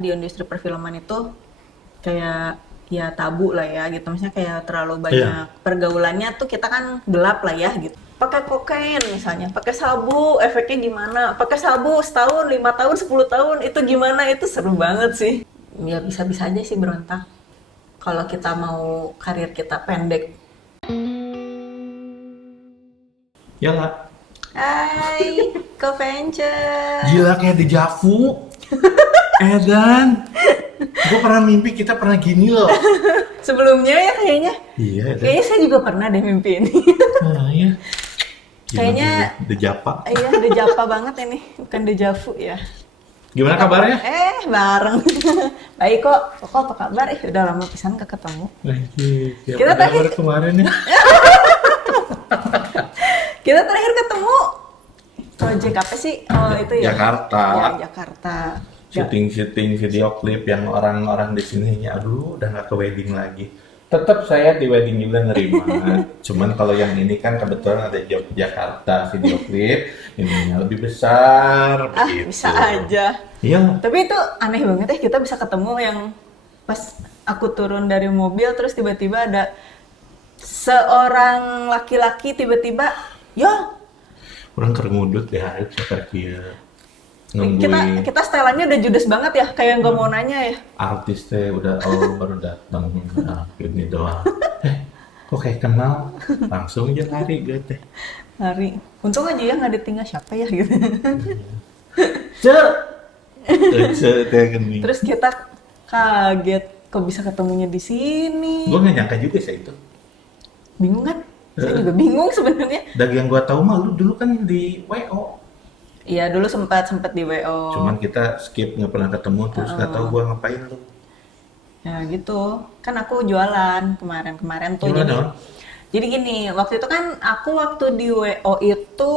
Di industri perfilman itu kayak ya tabu lah ya gitu, misalnya kayak terlalu banyak Iya. pergaulannya tuh, kita kan gelap lah ya gitu. Pakai kokain misalnya, pakai sabu, efeknya gimana? Pakai sabu setahun, 5 tahun, 10 tahun, itu gimana? Itu seru banget sih. Ya bisa-bisa aja sih berontak kalau kita mau karir kita pendek. Ya nggak? Hai, ke Venture. Gila kayak dejavu. Edan. Gue pernah mimpi kita pernah gini loh. Sebelumnya ya kayaknya. Iya, Edan. Kayaknya saya juga pernah deh mimpi ini. Nah, iya. Gila Kayaknya dejapa. iya dejapa banget ini, bukan dejavu ya. Gimana kabarnya? Bareng. Baik kok. Kok apa kabar? Udah lama pisan gak ketemu. Siapa Kita kabar terakhir kemarin ya? kita terakhir ketemu project apa sih? Oh, itu ya. Jakarta. Ya, Jakarta. Syuting-syuting video klip yang orang-orang di sini, aduh udah nggak ke wedding lagi. Tetap saya di wedding juga nerima. Cuman kalau yang ini kan kebetulan ada job Jakarta video klip, ininya lebih besar begitu. Bisa aja. Iya. Tapi itu aneh banget ya, kita bisa ketemu yang pas aku turun dari mobil terus tiba-tiba ada seorang laki-laki tiba-tiba, yo, Orang kerengudut ya, seperti ya. kita Nungguin kita setelannya udah judes banget ya, kayak nggak mau nanya ya. artis teh udah baru datang. Nah, ini doang. Kok kayak kenal? Langsung aja lari gue teh. Hari, untung aja ya nggak ditinggal siapa ya gitu. Cek. Teh gini. Terus kita kaget, kok bisa ketemunya di sini. Gue nggak nyangka juga sih itu. Bingung kan? Saya juga bingung sebenarnya. Dari yang gua tahu mah lu dulu kan di WO. Iya dulu sempat sempat di WO. Cuman kita skip nggak pernah ketemu terus nggak tahu gua ngapain lu. Ya gitu. Kan aku jualan kemarin-kemarin tuh. Gimana Jadi dong? jadi gini, waktu itu kan aku waktu di WO itu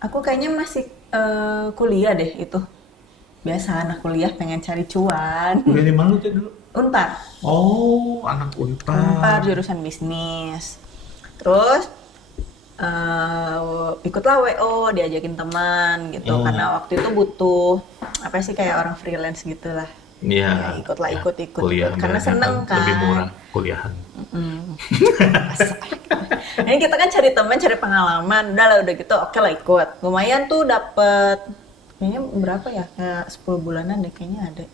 aku kayaknya masih kuliah deh itu. Biasa anak kuliah pengen cari cuan. Kuliah di mana lu teh dulu? Unpar. Oh, anak Unpar Unpar. jurusan bisnis. Terus ikutlah WO, diajakin teman gitu, Hmm. karena waktu itu butuh apa sih kayak orang freelance gitulah. Iya. Ya ikutlah, Ya, ikut karena kuliahnya kan seneng lebih kan. murah kuliahan. Masa. Ini kita kan cari teman, cari pengalaman, udah lah udah gitu, oke lah ikut. Lumayan tuh dapet, kayaknya berapa ya, kayak 10 bulanan deh kayaknya ada.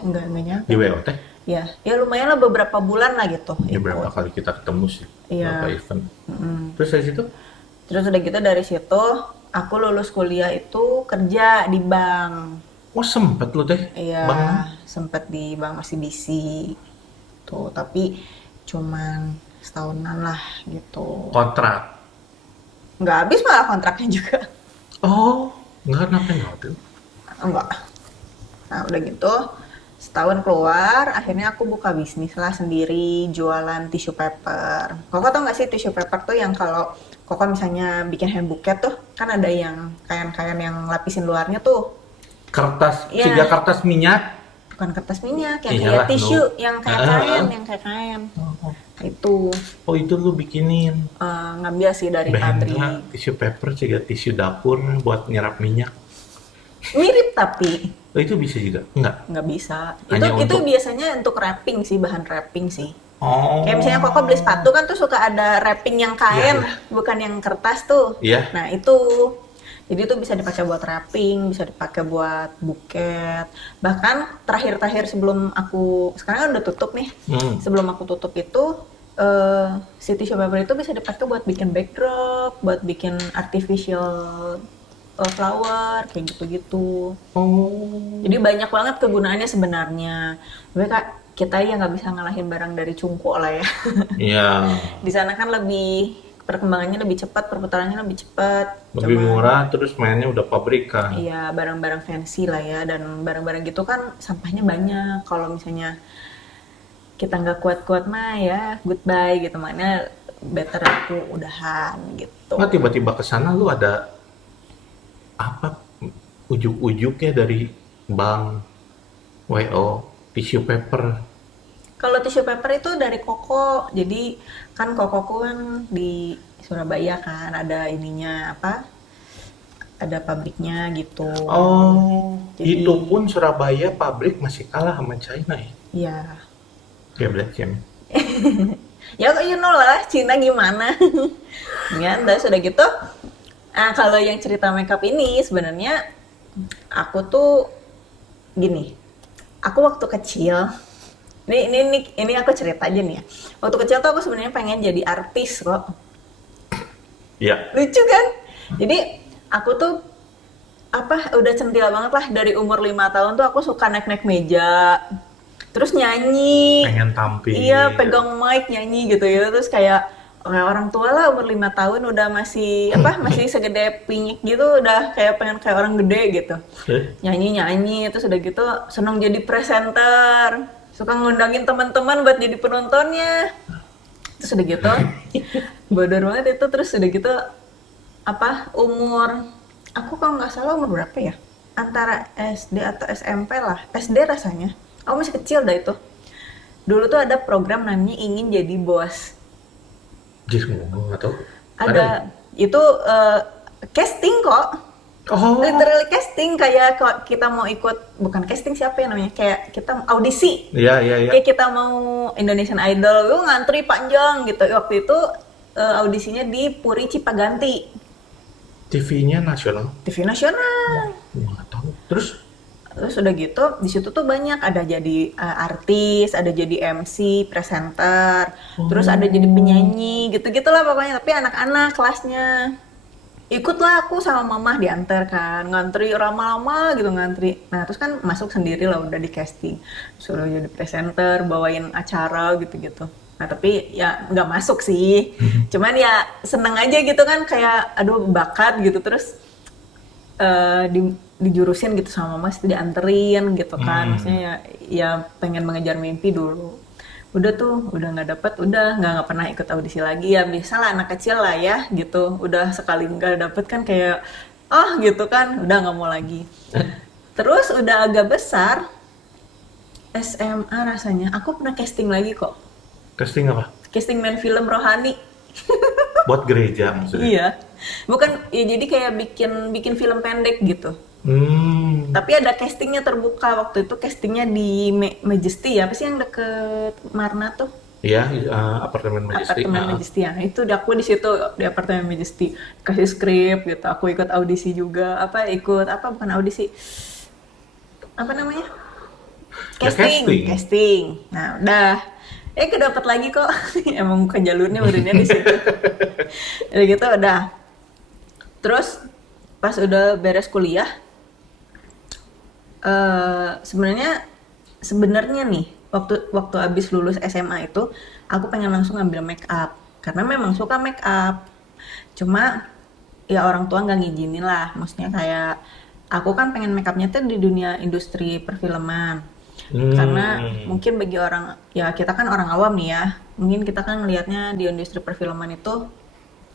Enggak nyampe. Di WO teh. Ya lumayan lah beberapa bulan lah gitu Ya berapa ikut. kali kita ketemu sih? Iya. Berapa event? Terus dari situ? Terus udah gitu dari situ aku lulus kuliah itu kerja di bank. Oh sempet lu teh. Iya, Bang. sempet di bank OCBC tuh, tapi cuman setahunan lah gitu. Kontrak. Nggak habis malah kontraknya juga. Oh, nggak ngapain waktu itu? Enggak. Nah udah gitu setahun keluar, akhirnya aku buka bisnis lah sendiri, jualan tisu paper. Koko tau nggak sih tisu paper tuh yang kalau Koko misalnya bikin hand bouquet tuh kan ada yang kain-kain yang lapisin luarnya tuh. Kertas, Iya, tiga kertas minyak. bukan kertas minyak, yang kayak Iyalah, tisu, no. yang kayak Ah, ah, kain, ah. yang kayak kain. Oh, Nah, itu oh, itu lu bikinin. ngambil sih dari pabrik. Behendra, tisu paper, juga tisu dapur buat nyerap minyak. Mirip tapi Oh, itu bisa juga? Enggak. nggak bisa. Hanya Itu untuk. biasanya untuk wrapping sih, bahan wrapping sih. Kayak misalnya Oh. Koko beli sepatu kan tuh suka ada wrapping yang Iya, kain, iya. bukan yang kertas tuh. Iya. Nah itu, jadi itu bisa dipakai buat wrapping, bisa dipakai buat buket. Bahkan terakhir-terakhir sebelum aku, sekarang kan udah tutup nih. Hmm. Sebelum aku tutup itu, si tissue paper itu bisa dipakai buat bikin backdrop, buat bikin artificial flower, kayak gitu-gitu. Oh. Jadi banyak banget kegunaannya sebenarnya. Tapi Kak, kita ya nggak bisa ngalahin barang dari cungko lah ya. Iya. Di sana kan lebih perkembangannya lebih cepat, perputarannya lebih cepat. Lebih Cuma murah, terus mainnya udah pabrikan. iya barang-barang fancy lah ya, dan barang-barang gitu kan sampahnya banyak. Kalau misalnya kita nggak kuat-kuat mah ya goodbye gitu, makanya better aku udahan gitu. Nggak tiba-tiba ke sana lu ada apa ujuk-ujuknya dari bank WO tissue paper. Kalau tissue paper itu dari Koko, jadi kan Kokoku kan di Surabaya kan ada ininya apa ada pabriknya gitu. Oh, Jadi- itu pun Surabaya pabrik masih kalah sama China ya. Ya, Ya Black Chem. ya you know lah Cina gimana. Ya, dan sudah gitu. Nah, kalau yang cerita makeup ini sebenarnya aku tuh gini. Aku waktu kecil, ini aku cerita aja nih ya. Waktu kecil tuh aku sebenarnya pengen jadi artis kok. Ya. Lucu kan? Jadi aku tuh udah centil banget lah dari umur 5 tahun tuh aku suka naik-naik meja. Terus nyanyi. Pengen tampil. Iya, pegang mic nyanyi gitu ya. Terus kayak orang tua lah umur 5 tahun udah masih masih segede pinyik gitu, udah kayak pengen kayak orang gede gitu. Nyanyi terus udah gitu seneng jadi presenter. Suka ngundangin teman-teman buat jadi penontonnya. Terus udah gitu bodoh banget itu. Terus udah gitu umur aku kalau nggak salah umur berapa ya, antara SD atau SMP lah, SD rasanya aku masih kecil dah itu. Dulu tuh ada program namanya Ingin Jadi Bos. Jis ngomong atau Ada itu casting kok. Oh. Literally casting, kayak kok kita mau ikut, bukan casting, siapa ya namanya, kayak kita audisi. Iya. Kayak kita mau Indonesian Idol, lu ngantri panjang gitu. Waktu itu audisinya di Puri Cipaganti, TV-nya nasional. TV nasional. Nggak tahu. Terus Udah gitu, di situ tuh banyak, ada jadi artis, ada jadi MC, presenter, terus ada jadi penyanyi, gitu-gitulah pokoknya. Tapi anak-anak kelasnya. Ikutlah aku sama mama diantar kan, ngantri lama-lama gitu ngantri. Nah terus kan masuk sendiri lah, udah di casting, suruh jadi presenter, bawain acara gitu-gitu. Nah tapi ya nggak masuk sih, cuman ya seneng aja gitu kan, kayak aduh bakat gitu. Terus dijurusin gitu sama mama, dianterin gitu kan. Maksudnya ya pengen mengejar mimpi dulu. Udah nggak dapet, nggak pernah ikut audisi lagi. Ya biasalah anak kecil lah ya gitu, udah sekali nggak dapet kan kayak gitu kan, udah nggak mau lagi. Terus udah agak besar, SMA rasanya aku pernah casting lagi kok. casting apa? Casting main film rohani. Buat gereja maksudnya. Iya, bukan ya, jadi kayak bikin film pendek gitu. Tapi ada castingnya terbuka. Waktu itu castingnya di Majesty ya, apa sih yang deket Marna tuh? Iya, apartemen Majestic. Apartemen Majesty ya. Itu aku di situ di apartemen Majesty, kasih skrip gitu. Aku ikut audisi juga. Bukan audisi. Apa namanya? Ya, Casting. Nah, udah. Kedapat lagi kok. Emang bukan jalurnya urunya di situ. Udah gitu udah. Terus pas udah beres kuliah, sebenarnya nih waktu abis lulus SMA itu aku pengen langsung ngambil make up karena memang suka make up. Cuma ya orang tua nggak ngizinin lah, maksudnya kayak aku kan pengen make upnya tuh di dunia industri perfilman. Karena mungkin bagi orang, ya kita kan orang awam nih ya, mungkin kita kan lihatnya di industri perfilman itu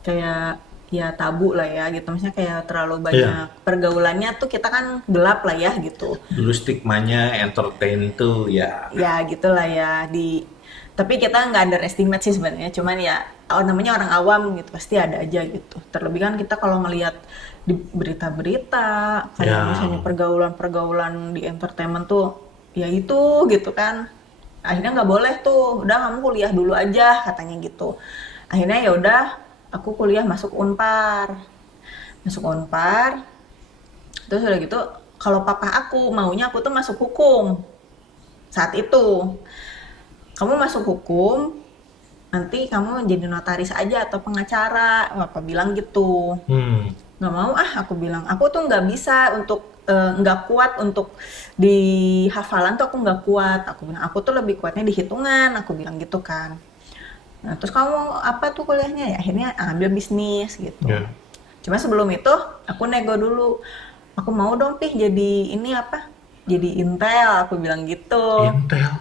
kayak ya tabu lah ya gitu, maksudnya kayak terlalu banyak pergaulannya tuh, kita kan gelap lah ya gitu. Dulu stigmanya entertain tuh ya Gitulah ya, tapi kita nggak underestimate sih sebenarnya, cuman ya namanya orang awam gitu, pasti ada aja gitu. Terlebih kan kita kalau ngelihat di berita-berita kayak misalnya pergaulan di entertainment tuh ya itu gitu kan, akhirnya nggak boleh tuh, udah kamu kuliah dulu aja katanya gitu. Akhirnya ya udah aku kuliah, masuk Unpar. Terus udah gitu, kalau papa aku maunya aku tuh masuk hukum saat itu. Kamu masuk hukum, nanti kamu jadi notaris aja atau pengacara, papa bilang gitu. Nggak mau aku bilang, aku tuh nggak bisa untuk nggak kuat untuk di hafalan tuh, aku nggak kuat. Aku bilang aku tuh lebih kuatnya di hitungan, aku bilang gitu kan. Nah terus kamu apa tuh kuliahnya? Ya akhirnya ambil bisnis gitu. Cuma sebelum itu aku nego dulu, aku mau dong jadi ini jadi intel, aku bilang gitu.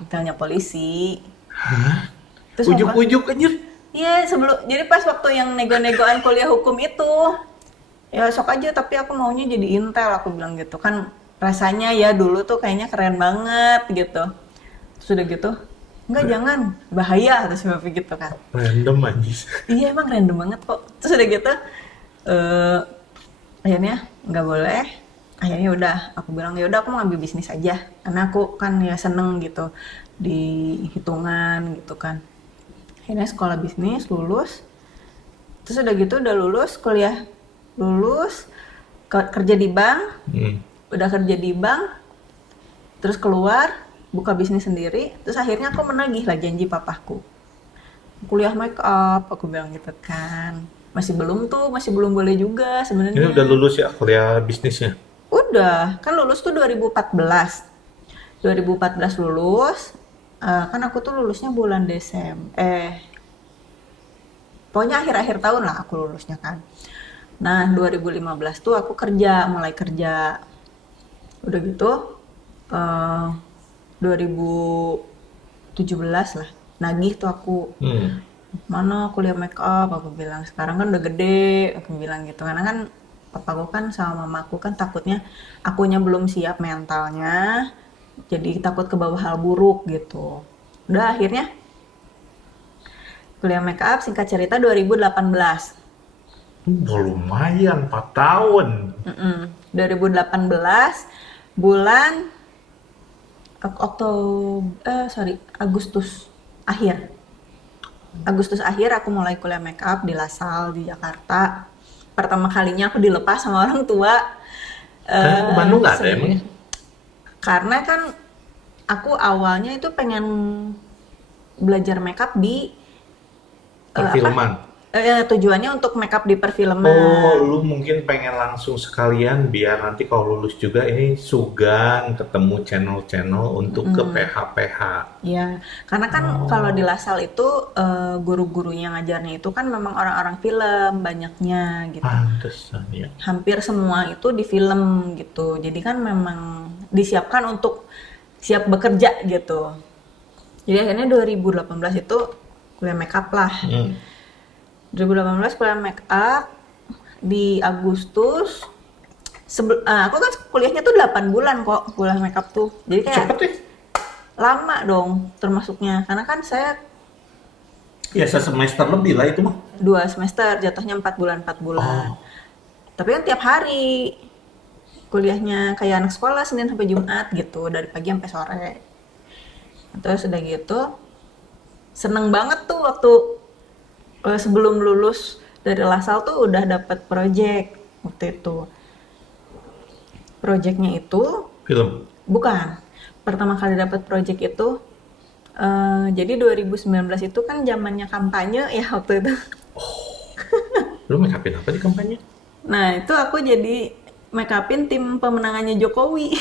Intelnya polisi. Hah? Terus ujuk-ujuk anjir. Iya, jadi pas waktu yang nego-negoan kuliah hukum itu, ya sok aja, tapi aku maunya jadi intel, aku bilang gitu kan. Rasanya ya dulu tuh kayaknya keren banget gitu. Sudah gitu, enggak jangan, bahaya, terus bapak gitu kan. Random anjir. Iya emang random banget kok. Terus udah gitu akhirnya nggak boleh. Akhirnya udah aku bilang ya udah aku mau ambil bisnis aja karena aku kan ya seneng gitu di hitungan gitu kan. Akhirnya sekolah bisnis lulus, terus udah gitu udah lulus kuliah, lulus kerja di bank, Hmm. udah kerja di bank, terus keluar buka bisnis sendiri, terus akhirnya aku menagih lah janji papaku, kuliah make up, aku bilang gitu kan. Masih belum tuh, masih belum boleh juga Ini udah sebenarnya. lulus ya kuliah bisnisnya? Udah, kan lulus tuh 2014. 2014 lulus, kan aku tuh lulusnya bulan Desember, pokoknya akhir-akhir tahun lah aku lulusnya kan. Nah, 2015 tuh aku kerja, mulai kerja. Udah gitu, eh 2017 lah, nagih tuh aku, Hmm. mana kuliah make up, aku bilang sekarang kan udah gede, aku bilang gitu karena kan papaku kan sama mamaku kan takutnya akunya belum siap mentalnya, jadi takut ke bawah hal buruk gitu. Udah akhirnya kuliah make up, singkat cerita 2018. Udah lumayan 4 tahun. 2018 bulan Agustus akhir. Agustus akhir aku mulai kuliah make up di LaSalle di Jakarta. Pertama kalinya aku dilepas sama orang tua. Kalian ke Bandung nggak ada Sendiri. emangnya? Karena kan aku awalnya itu pengen belajar make up di apa? Perfilman. Tujuannya untuk make up di Oh, perfilman. lu mungkin pengen langsung sekalian biar nanti kalau lulus juga ini sugan ketemu channel-channel untuk ke PH-PH. Ya, karena kan kalau di Oh, LaSalle itu guru-gurunya ngajarnya itu kan memang orang-orang film banyaknya gitu. pantesan ya. Hampir semua itu di film gitu. Jadi kan memang disiapkan untuk siap bekerja gitu. Jadi akhirnya 2018 itu kuliah make up lah. Hmm. 2018 kuliah make up di Agustus. Aku kan kuliahnya tuh 8 bulan kok kuliah make up tuh. Jadi kayak Cepet ya? lama dong termasuknya. Karena kan saya Ya, semester lebih lah itu mah. 2 semester, jatuhnya 4 bulan. Oh, Tapi kan tiap hari kuliahnya kayak anak sekolah Senin sampai Jumat gitu, dari pagi sampai sore. Terus udah gitu, seneng banget tuh waktu sebelum lulus dari LaSalle tuh udah dapet project waktu itu. Projectnya itu film. bukan pertama kali dapet project itu. Jadi 2019 itu kan zamannya kampanye ya waktu itu. Lu make upin apa di kampanye? Nah itu aku jadi make upin tim pemenangannya Jokowi.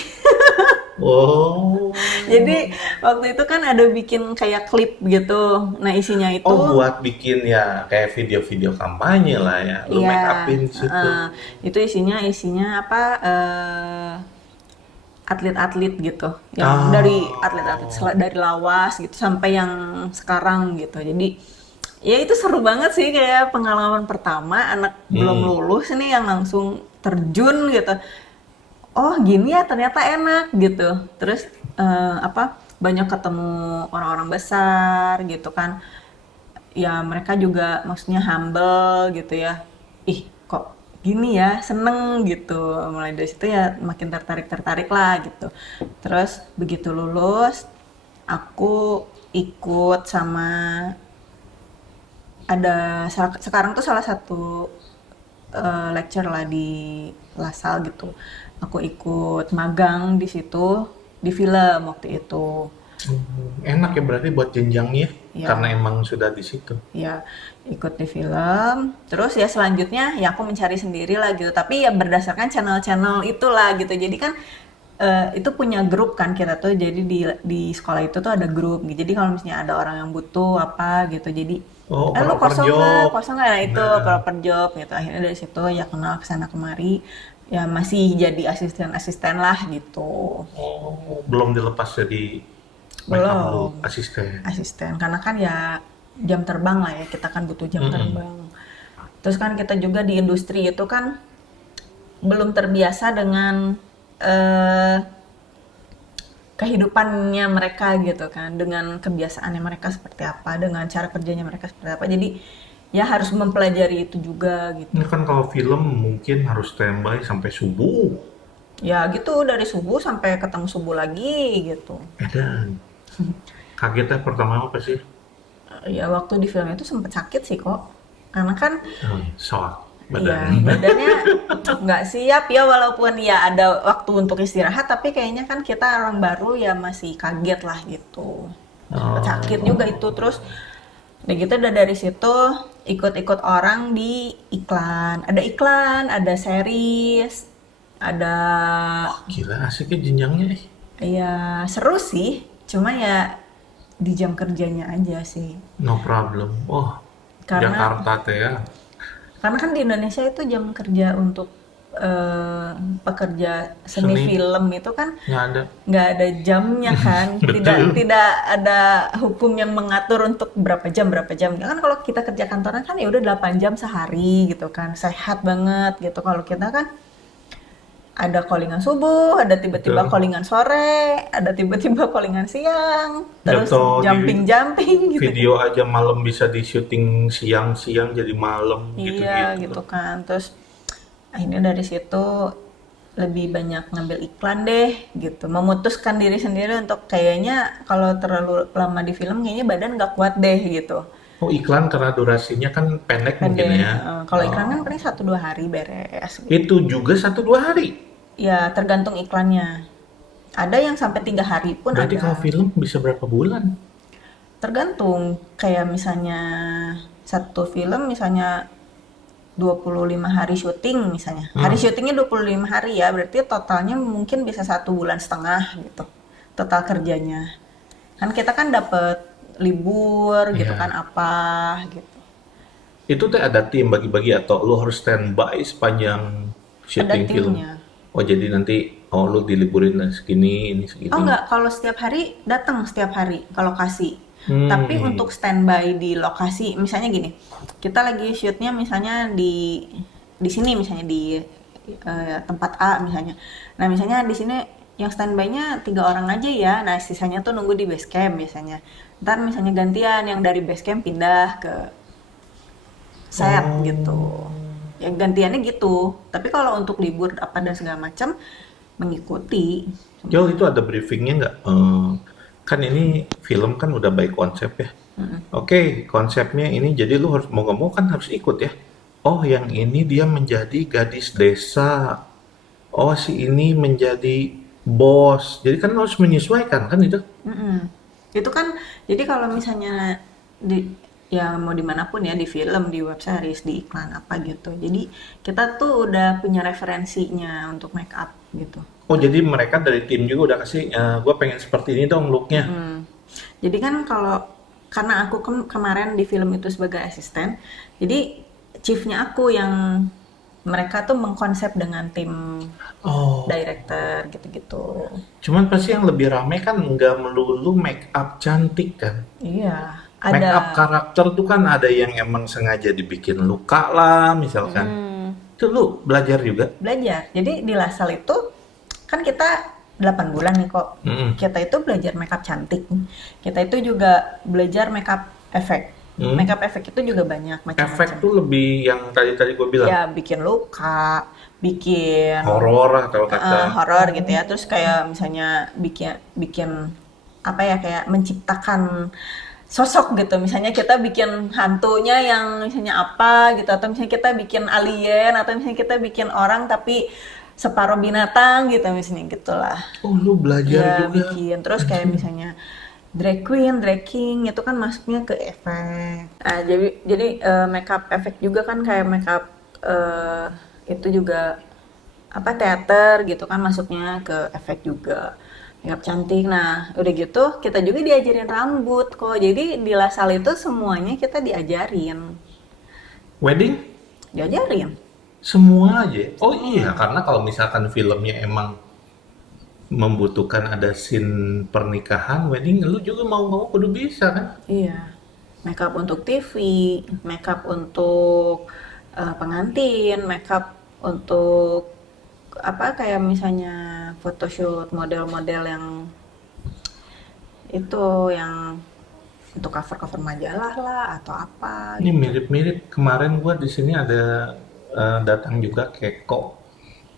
Oh. Jadi waktu itu kan ada bikin kayak klip gitu. Nah isinya Oh, itu, buat bikin ya kayak video-video kampanye lah ya. Lu make ya upin situ. itu isinya apa? Atlet-atlet gitu. Yang dari atlet-atlet Oh. dari lawas gitu sampai yang sekarang gitu. Jadi ya itu seru banget sih kayak pengalaman pertama anak belum Hmm. lulus nih yang langsung terjun gitu. Oh gini ya ternyata enak gitu. Terus apa banyak ketemu orang-orang besar gitu kan, ya mereka juga maksudnya humble gitu ya, ih kok gini ya, seneng gitu. Mulai dari situ ya makin tertarik lah gitu. Terus begitu lulus aku ikut sama, ada sekarang tuh salah satu lecture lah di LaSalle gitu. Aku ikut magang di situ di film waktu itu. Enak ya berarti buat jenjangnya karena Ya, emang sudah di situ. ya ikut di film. Terus ya selanjutnya ya aku mencari sendiri lah gitu. Tapi ya berdasarkan channel-channel itulah gitu. Jadi kan itu punya grup kan kita tuh. Jadi di sekolah itu tuh ada grup gitu. Jadi kalau misalnya ada orang yang butuh apa gitu. Jadi Oh, lu oper-oper kosong nggak? job. Kosong nggak? Nah itu Nah, per job gitu. Akhirnya dari situ ya kenal kesana kemari. Ya masih jadi asisten-asisten lah gitu. oh, belum dilepas jadi make up lu Belum. asisten. Asisten karena kan ya jam terbang lah ya, kita kan butuh jam Mm-mm. terbang. Terus kan kita juga di industri itu kan belum terbiasa dengan eh, kehidupannya mereka gitu kan, dengan kebiasaannya mereka seperti apa, dengan cara kerjanya mereka seperti apa. Jadi ya harus mempelajari itu juga gitu. Ini kan kalau film mungkin harus standby sampai subuh. Ya gitu dari subuh sampai ketemu subuh lagi gitu. Dan kagetnya pertama apa sih? Ya waktu di film itu sempet sakit sih kok. Karena kan Shock ya badan. badannya nggak siap ya, walaupun ya ada waktu untuk istirahat, tapi kayaknya kan kita orang baru ya masih kaget lah gitu. Sempet sakit Oh, juga itu. Terus udah gitu udah dari situ ikut-ikut orang di iklan, ada series, ada gila asiknya jenjangnya. ya seru sih. Cuma ya di jam kerjanya aja sih. No problem. Oh, Karena Jakarta teh ya. Karena kan di Indonesia itu jam kerja untuk eh, pekerja seni Seni film itu kan nggak ada. nggak ada jamnya kan, tidak Betul. tidak ada hukum yang mengatur untuk berapa jam. Kan kalau kita kerja kantoran kan ya udah 8 jam sehari gitu kan, sehat banget gitu. Kalau kita kan ada callingan subuh, ada tiba-tiba Betul. callingan sore, ada tiba-tiba callingan siang, terus Jatuh di jumping-jumping gitu kan. video aja malam bisa di syuting siang-siang jadi malam Iya gitu-gitu. gitu kan. Terus akhirnya dari situ lebih banyak ngambil iklan deh gitu. Memutuskan diri sendiri untuk kayaknya kalau terlalu lama di film kayaknya badan nggak kuat deh gitu. Oh, iklan karena durasinya kan pendek mungkin Pendek. ya. Kalau iklan kan Oh, paling 1-2 hari beres. itu juga 1 2 hari. Ya tergantung iklannya. Ada yang sampai 3 hari pun Berarti kalau ada. film bisa berapa bulan? Tergantung kayak misalnya satu film misalnya 25 hari syuting misalnya. Hari Hmm. syutingnya 25 hari ya, berarti totalnya mungkin bisa 1,5 bulan gitu. Total kerjanya. Kan kita kan dapet libur gitu kan Ya, apa gitu. itu teh ada tim bagi-bagi atau lu harus standby sepanjang Ada syuting film. timnya. Oh, jadi nanti lu diliburin segini, ini Oh segini. enggak, kalau setiap hari datang setiap hari ke lokasi. Tapi Hmm. untuk standby di lokasi, misalnya gini, kita lagi shootnya misalnya di sini misalnya di tempat A misalnya. Nah misalnya di sini yang standby-nya 3 orang aja ya. Nah sisanya tuh nunggu di base camp biasanya. Ntar misalnya gantian yang dari base camp pindah ke set gitu. Oh. Ya gantiannya gitu. Tapi kalau untuk libur apa dan segala macam mengikuti Jo, itu semuanya. ada briefingnya nggak? Kan ini film kan udah baik konsep ya. Oke, konsepnya ini jadi lu harus mau nggak mau kan harus ikut ya. Oh, yang ini dia menjadi gadis desa. Oh, si ini menjadi bos. Jadi kan lu harus menyesuaikan kan itu. Mm-mm. Itu kan, jadi kalau misalnya di ya mau dimanapun ya, di film, di web series, di iklan apa gitu. Jadi kita tuh udah punya referensinya untuk make up gitu. Oh, jadi mereka dari tim juga udah kasih, gue pengen seperti ini dong looknya. Mm. Jadi kan karena aku kemarin di film itu sebagai asisten, jadi chiefnya aku yang mereka tuh mengkonsep dengan tim Oh, director gitu-gitu. cuman pasti yang lebih rame kan nggak melulu make up cantik kan. Iya, Make ada. up karakter tuh kan ada yang emang sengaja dibikin luka lah misalkan. Itu lu belajar juga? Belajar. Jadi di Lasal itu kan kita 8 bulan nih kok. Mm-mm. Kita itu belajar makeup cantik. Kita itu juga belajar makeup efek. Hmm. Makeup efek itu juga banyak Efek macam-macam. tuh lebih yang tadi gue bilang Ya bikin luka, bikin horor lah kalau kata. horor gitu ya. Terus kayak misalnya bikin bikin apa ya, kayak menciptakan sosok gitu. Misalnya kita bikin hantunya yang misalnya apa gitu, atau misalnya kita bikin alien, atau misalnya kita bikin orang tapi separuh binatang gitu misalnya gitulah. Oh, lu belajar Ya juga. bikin. Terus kayak Anjing. misalnya drag queen, drag king itu kan masuknya ke efek. Nah, jadi makeup efek juga kan kayak makeup itu juga apa, teater gitu kan masuknya ke efek juga. Makeup cantik. Nah, udah gitu kita juga diajarin rambut kok. Jadi di Lasal itu semuanya kita diajarin. Wedding Diajarin. semua aja. Oh iya, Semua. karena kalau misalkan filmnya emang membutuhkan ada scene pernikahan, wedding, lu juga mau nggak mau kudu bisa kan? Iya. Makeup untuk TV, makeup untuk pengantin, makeup untuk apa, kayak misalnya photoshoot model-model yang itu yang untuk cover-cover majalah lah atau apa Ini gitu. mirip-mirip kemarin gua di sini ada datang juga Keko.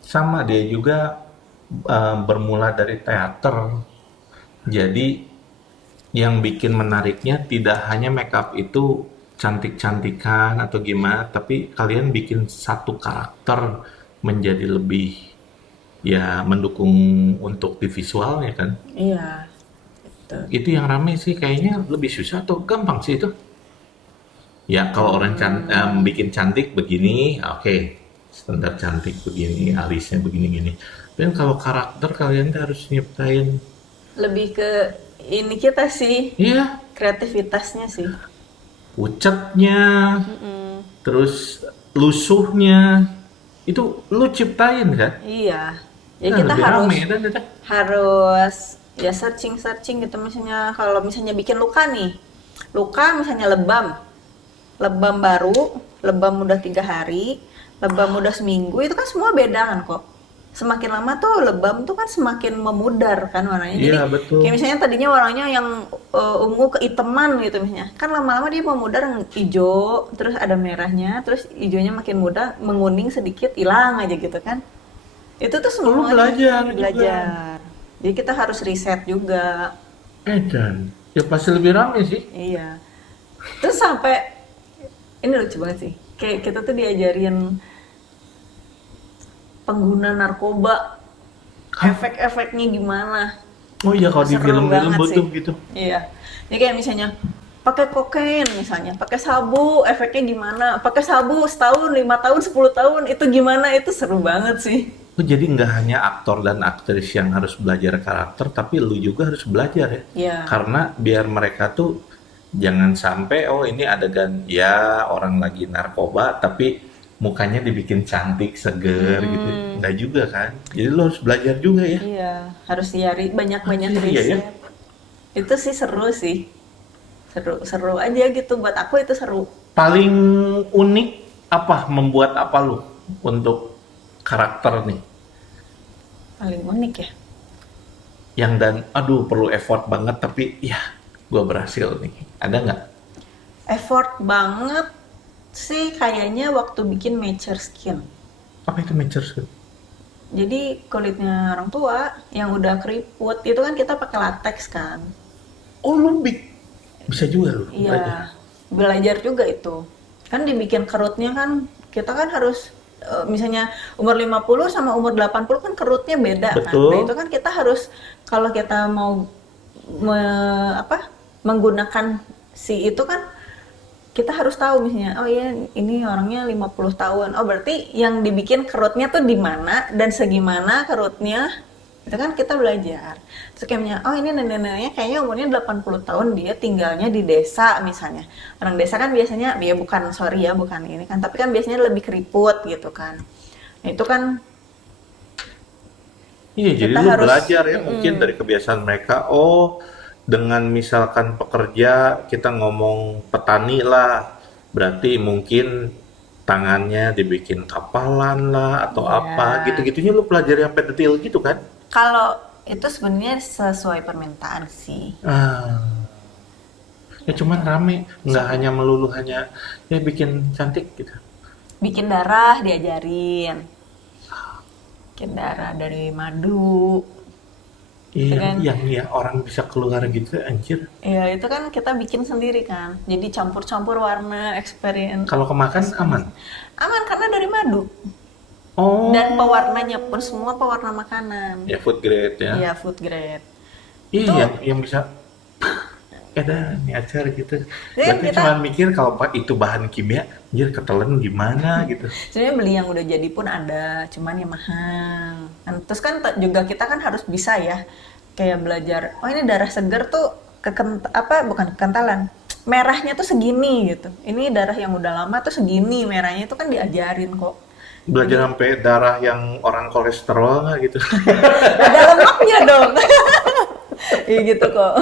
Sama dia juga bermula dari teater. Jadi yang bikin menariknya tidak hanya makeup itu cantik-cantikan atau gimana, tapi kalian bikin satu karakter menjadi lebih ya mendukung untuk di visual ya kan. Iya, gitu. Itu yang rame sih kayaknya lebih susah atau gampang sih itu. Ya kalau orang bikin cantik begini, oke. Standar cantik begini, alisnya begini-gini. Dan kalau karakter kalian tuh harus nyiptain. Lebih ke ini kita sih, Iya, kreativitasnya sih. pucatnya, Mm-mm. terus lusuhnya, itu lu ciptain kan? Iya. Ya Nah, kita lebih harus rame dan itu. harus ya searching gitu, misalnya kalau misalnya bikin luka nih, luka misalnya lebam baru, lebam udah 3 hari, lebam udah seminggu, itu kan semua beda kan kok. Semakin lama tuh lebam tuh kan semakin memudar kan warnanya. Jadi Iya, betul. kayak misalnya tadinya warnanya yang ungu keiteman gitu misalnya, kan lama-lama dia memudar hijau, terus ada merahnya, terus hijaunya makin muda, menguning sedikit, hilang aja gitu kan. Itu tuh Lu semuanya belajar juga. belajar. Jadi kita harus riset juga. Dan ya pasti lebih rame sih. Iya. Terus sampai ini lucu banget sih. Kayak kita tuh diajarin pengguna narkoba, Hah? efek-efeknya gimana. Oh iya kalau di Seru film-film banget butuh sih. gitu. Iya. Jadi kayak misalnya pakai kokain misalnya, pakai sabu efeknya gimana, pakai sabu setahun, 5 tahun, 10 tahun itu gimana, itu seru banget sih. Oh, jadi nggak hanya aktor dan aktris yang harus belajar karakter, tapi lu juga harus belajar ya. Iya. Karena biar mereka tuh jangan sampai, oh ini adegan ya orang lagi narkoba, tapi mukanya dibikin cantik, seger gitu. Nggak juga kan. Jadi lu harus belajar juga ya. Iya, harus nyari banyak-banyak Anjir, iya ya. riset. Itu sih seru sih. Seru aja gitu, buat aku itu seru. Paling unik apa, membuat apa lu untuk karakter nih? Paling unik ya. Yang dan, aduh perlu effort banget, tapi ya gua berhasil nih. Ada nggak? Effort banget sih kayaknya waktu bikin Mature Skin. Apa itu major skill? Jadi kulitnya orang tua yang udah keriput itu kan kita pakai latex kan. Oh, lu bisa juga lu belajar. Iya, belajar juga itu. Kan dibikin kerutnya kan kita kan harus misalnya umur 50 sama umur 80 kan kerutnya beda kan. Betul. Nah, itu kan kita harus kalau kita mau menggunakan si itu kan kita harus tahu misalnya, oh iya ini orangnya 50 tahun. Oh berarti yang dibikin kerutnya tuh di mana dan segimana kerutnya. Itu kan kita belajar. Terus kayak oh ini nenek-neneknya kayaknya umurnya 80 tahun, dia tinggalnya di desa misalnya. Orang desa kan biasanya, ya bukan, sorry ya, bukan ini kan, tapi kan biasanya lebih keriput gitu kan. Nah itu kan Iya, jadi kita lu harus, belajar ya mungkin dari kebiasaan mereka. Oh, dengan misalkan pekerja kita ngomong petani lah, berarti mungkin tangannya dibikin kapalan lah atau apa ya gitu-gitunya lu pelajari sampai detail gitu kan? kalau itu sebenarnya sesuai permintaan sih. Ah, ya cuman rame, nggak hanya melulu hanya ya bikin cantik gitu. Bikin darah diajarin. Bikin darah dari madu. Iya, kan? yang ya orang bisa keluar gitu anjir. Ya itu kan kita bikin sendiri kan. Jadi campur-campur warna, experience. Kalau kemakan aman. Aman karena dari madu. Oh, Dan pewarnanya pun semua pewarna makanan. ya food grade ya. Iya, food grade. Iya, Itu yang bisa ada nih acar gitu. Jadi Berarti kita cuma mikir kalau pak itu bahan kimia, anjir ketelan gimana gitu. sebenarnya beli yang udah jadi pun ada, cuman ya mahal. Terus kan juga kita kan harus bisa ya, kayak belajar. Oh ini darah segar tuh bukan kekentalan, merahnya tuh segini gitu. Ini darah yang udah lama tuh segini merahnya, itu kan diajarin kok. Belajar sampai darah yang orang kolesterol nggak gitu. Ada lemaknya dong. Iya gitu kok.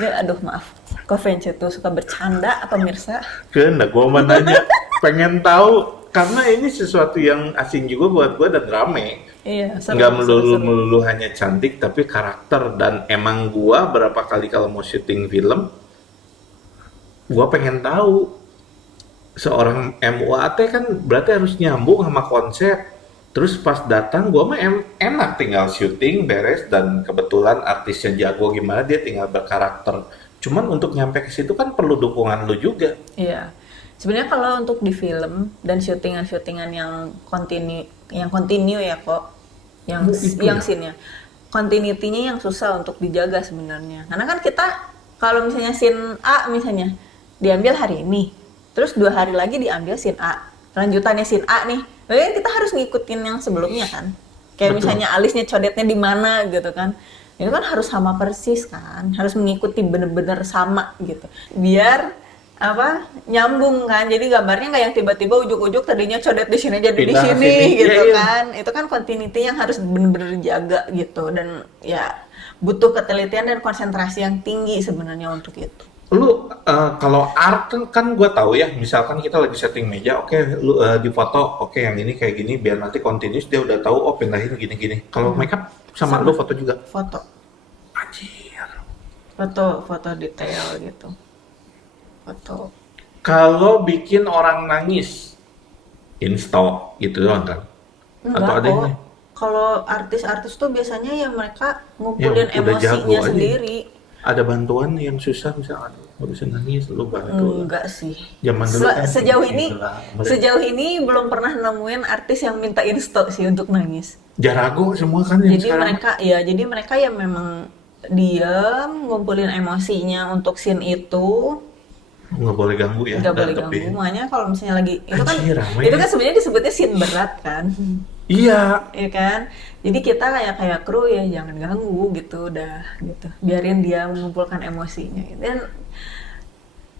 Ya, aduh maaf. Kok Vence tuh suka bercanda pemirsa. Kena gua mau nanya, pengen tahu karena ini sesuatu yang asing juga buat gua dan rame. Iya, Nggak seru. melulu hanya cantik tapi karakter dan emang gua berapa kali kalau mau syuting film Gua pengen tahu seorang MUAT kan berarti harus nyambung sama konsep. Terus pas datang gua mah enak tinggal syuting beres dan kebetulan artisnya jago gimana dia tinggal berkarakter. Cuman untuk nyampe ke situ kan perlu dukungan lu juga. Iya. Sebenarnya kalau untuk di film dan syutingan-syutingan yang continue ya kok, yang Oh, itu yang ya? scene-nya. Continuity-nya yang susah untuk dijaga sebenarnya. Karena kan kita kalau misalnya scene A misalnya diambil hari ini, terus 2 hari lagi diambil scene A. Lanjutannya scene A nih. Berarti kita harus ngikutin yang sebelumnya kan. Kayak Betul. misalnya alisnya codetnya di mana gitu kan. Itu kan harus sama persis kan, harus mengikuti bener-bener sama gitu. Biar apa nyambung kan, jadi gambarnya nggak yang tiba-tiba ujuk-ujuk tadinya codet di sini jadi di Pindah ke sini sini. gitu Iya, iya. kan. Itu kan continuity yang harus bener-bener dijaga gitu, dan ya butuh ketelitian dan konsentrasi yang tinggi sebenarnya untuk itu. Lu kalau art kan gue tahu ya, misalkan kita lagi setting meja, oke lu di foto, oke yang ini kayak gini biar nanti continuous dia udah tahu oh pindahin gini-gini. Kalau makeup sama Sama. lu foto juga. Foto, Anjir. foto detail gitu, foto. Kalau bikin orang nangis, install gitu doang kan? Atau Enggak ada yang kok. lain? Kalau artis-artis tuh biasanya ya mereka Ya ngumpulin udah jago emosinya aja. sendiri. Ada bantuan yang susah misalnya, aduh bisa nangis, lu bantu. Enggak sih. Zaman dulu kan Sejauh ini, gitu lah. sejauh ini belum pernah nemuin artis yang minta insto sih untuk nangis. Jarago semua kan yang Jadi sekarang. mereka ya memang diam, ngumpulin emosinya untuk scene itu, Nggak boleh ganggu ya. nggak boleh dan ganggu. lebih. Makanya kalau misalnya lagi Anjir, ramai itu ya. kan sebenarnya disebutnya scene berat kan, Iya, ya kan. Jadi kita kayak kru ya jangan ganggu gitu, udah gitu. Biarin dia mengumpulkan emosinya.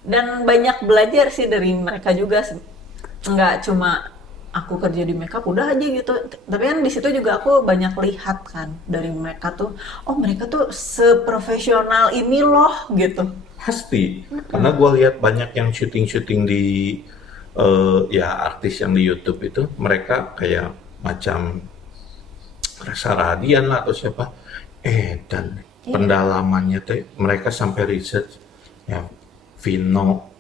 Dan banyak belajar sih dari mereka juga, nggak cuma aku kerja di makeup udah aja gitu, tapi kan di situ juga aku banyak lihat kan dari mereka tuh, oh mereka tuh seprofesional ini loh gitu. pasti. Karena gue lihat banyak yang syuting-syuting di ya artis yang di YouTube itu, mereka kayak macam Rasa Radian lah atau siapa. Dan Iya. pendalamannya tuh mereka sampai research ya Vino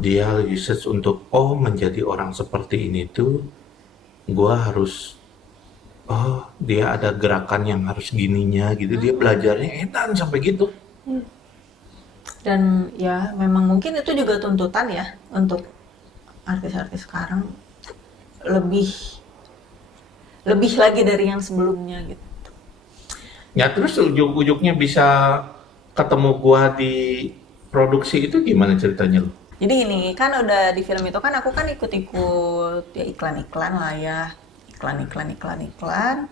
dia research untuk menjadi orang seperti ini tuh gua harus dia ada gerakan yang harus gininya gitu dia belajarnya edan sampai gitu. Dan ya memang mungkin itu juga tuntutan ya untuk artis-artis sekarang, lebih lebih lagi dari yang sebelumnya gitu. Ya terus ujuk-ujuknya bisa ketemu gua di produksi itu gimana ceritanya lo? Jadi gini, kan udah di film itu kan aku kan ikut-ikut ya iklan-iklan lah ya. Iklan.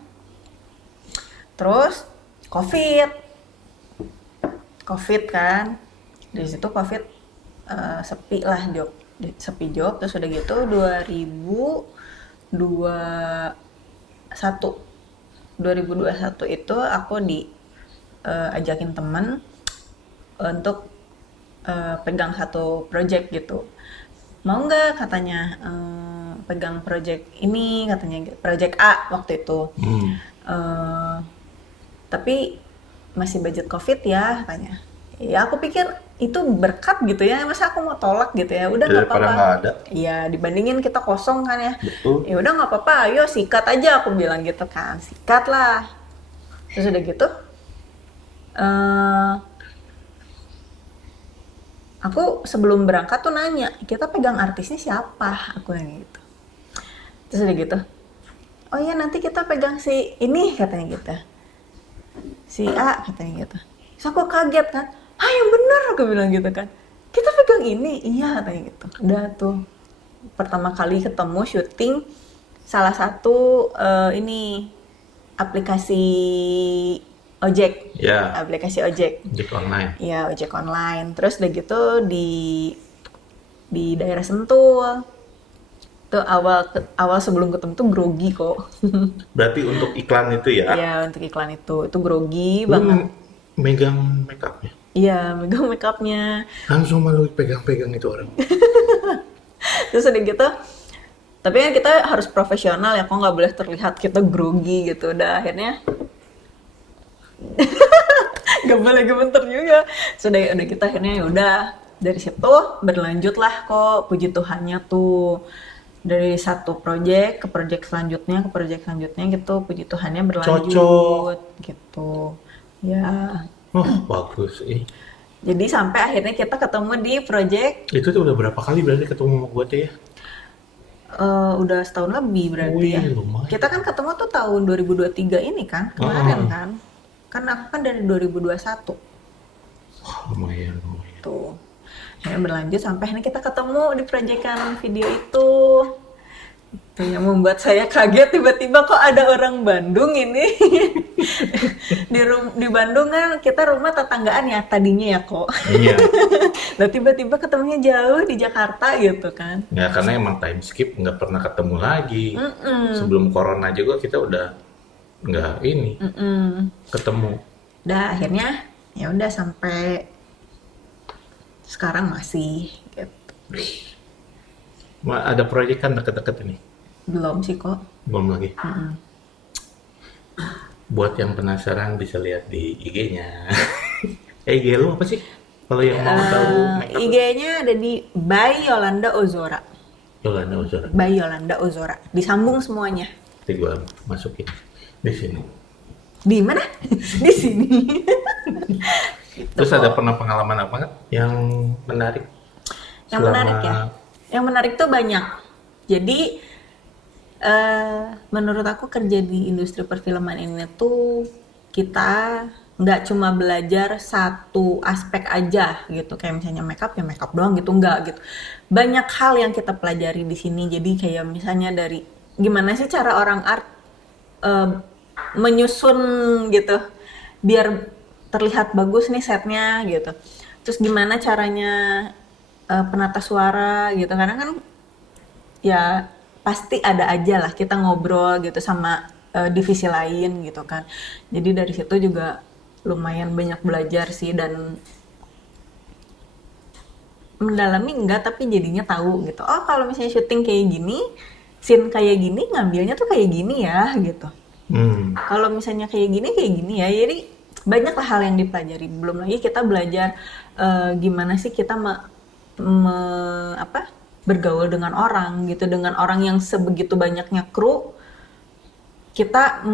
Terus COVID. Covid kan. Dari situ Covid sepi lah job. Sepi job, terus udah gitu 2021 itu aku ajakin temen untuk pegang satu project gitu. Mau nggak katanya pegang project ini, katanya project A waktu itu. Eh, tapi masih budget COVID ya katanya. Ya aku pikir itu berkat gitu ya, masa aku mau tolak gitu ya, udah nggak Daripada apa-apa. nggak ada. Iya dibandingin kita kosong kan ya. Betul. Ya udah nggak apa-apa, ayo sikat aja aku bilang gitu kan, sikat lah. Terus udah gitu, eh aku sebelum berangkat tuh nanya, kita pegang artisnya siapa? Aku nanya gitu. Terus udah gitu, oh iya nanti kita pegang si ini katanya gitu. Si A katanya gitu. Terus aku kaget kan, ah yang bener aku bilang gitu kan. Kita pegang ini, iya katanya gitu. Udah tuh, pertama kali ketemu syuting salah satu ini aplikasi ojek. Ya, Aplikasi ojek. ojek online. Ya ojek online. Terus udah gitu di daerah Sentul. Tuh awal sebelum ketemu tuh grogi kok. Berarti untuk iklan itu ya, Iya untuk iklan itu grogi lu banget. megang makeupnya. Iya megang makeupnya. Langsung malu pegang-pegang itu orang. Terus udah gitu. Tapi kan kita harus profesional ya, kok nggak boleh terlihat kita grogi gitu. Udah akhirnya gak boleh gemeter juga. Sudah kita akhirnya ya udah dari situ berlanjutlah kok, puji Tuhannya tuh. Dari satu project ke project selanjutnya, ke project selanjutnya gitu, puji Tuhannya berlanjut Cocok. gitu. Ya, Oh, bagus. jadi sampai akhirnya kita ketemu di project Itu tuh udah berapa kali berarti ketemu sama gue tuh ya? udah setahun lebih berarti ya. Wih, lumayan. Kita kan ketemu tuh tahun 2023 ini kan, kemarin Heeh. kan. Kan aku kan dari 2021 Wah, lumayan, lumayan. tuh. Akhirnya berlanjut sampai akhirnya kita ketemu di proyekan video itu. Itu yang membuat saya kaget, tiba-tiba kok ada orang Bandung ini. Di Bandung kan kita rumah tetanggaan ya tadinya ya kok. Iya. Nah tiba-tiba ketemunya jauh di Jakarta gitu kan. Ya karena emang time skip nggak pernah ketemu lagi. Mm-mm. Sebelum corona juga kita udah nggak ini Mm-mm. ketemu. Udah akhirnya ya udah sampai sekarang masih gitu. Wih, ada proyek kan deket-deket ini? Belum sih kok. Belum lagi. Mm-mm. Buat yang penasaran bisa lihat di IG-nya. IG lu apa sih? Kalau yang mau tahu makeup IG-nya ada di by Yolanda Ozora. Yolanda Ozora. By Yolanda Ozora. Disambung semuanya. Nanti gua masukin di sini. Di mana? Di sini. Terus ada pernah pengalaman apa nggak yang menarik? Yang selama- menarik ya. Yang menarik tuh banyak. Jadi menurut aku kerja di industri perfilman ini tuh kita nggak cuma belajar satu aspek aja gitu, kayak misalnya makeup ya makeup doang gitu, nggak gitu. Banyak hal yang kita pelajari di sini. Jadi kayak misalnya dari gimana sih cara orang art eh, menyusun gitu biar terlihat bagus nih setnya gitu. Terus gimana caranya penata suara gitu, karena kan ya pasti ada aja lah kita ngobrol gitu sama divisi lain gitu kan. Jadi dari situ juga lumayan banyak belajar sih dan mendalami enggak, tapi jadinya tahu gitu. Oh kalau misalnya syuting kayak gini, scene kayak gini, ngambilnya tuh kayak gini ya gitu. Kalau misalnya kayak gini ya. Jadi banyak lah hal yang dipelajari. Belum lagi kita belajar gimana sih kita bergaul dengan orang gitu, dengan orang yang sebegitu banyaknya kru. Kita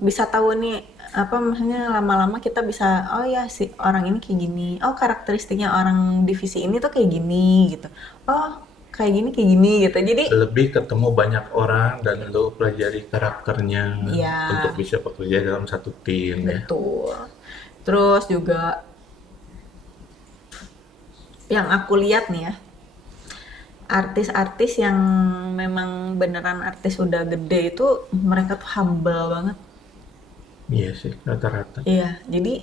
bisa tahu nih maksudnya lama-lama kita bisa oh ya si orang ini kayak gini, oh karakteristiknya orang divisi ini tuh kayak gini gitu, oh kayak gini gitu. Jadi Lebih ketemu banyak orang dan lo pelajari karakternya Iya. untuk bisa bekerja dalam satu tim ya. betul. Terus juga yang aku lihat nih ya, artis-artis yang memang beneran artis udah gede itu mereka tuh humble banget. Iya sih, rata-rata. Iya, jadi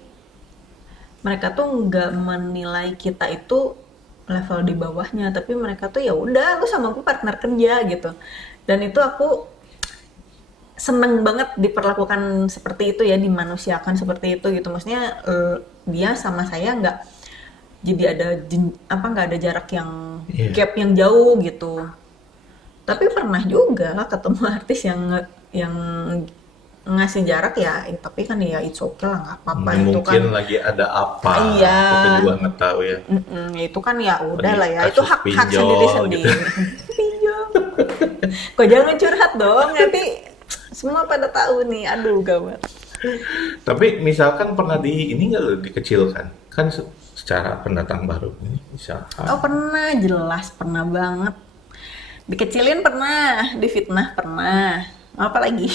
mereka tuh nggak menilai kita itu level di bawahnya, tapi mereka tuh ya udah, lu sama aku partner kerja gitu. Dan itu aku seneng banget diperlakukan seperti itu ya, dimanusiakan seperti itu gitu. Maksudnya dia sama saya nggak jadi ada nggak ada jarak yang Iya. gap yang jauh gitu. Tapi pernah juga ketemu artis yang ngasih jarak ya, tapi kan ya it's okay lah, nggak apa-apa itu Mungkin kan. lagi ada apa, Iya. kita juga nggak tahu ya. Ya itu kan ya udah lah ya, Kasus itu hak pinjol sendiri-sendiri. Pinjol. Kok jangan curhat dong, nanti semua pada tahu nih, aduh gawat. Tapi misalkan pernah ini nggak lo dikecilkan? Kan secara pendatang baru ini misalkan. Oh pernah, jelas pernah banget. Dikecilin pernah, difitnah pernah. Apa lagi?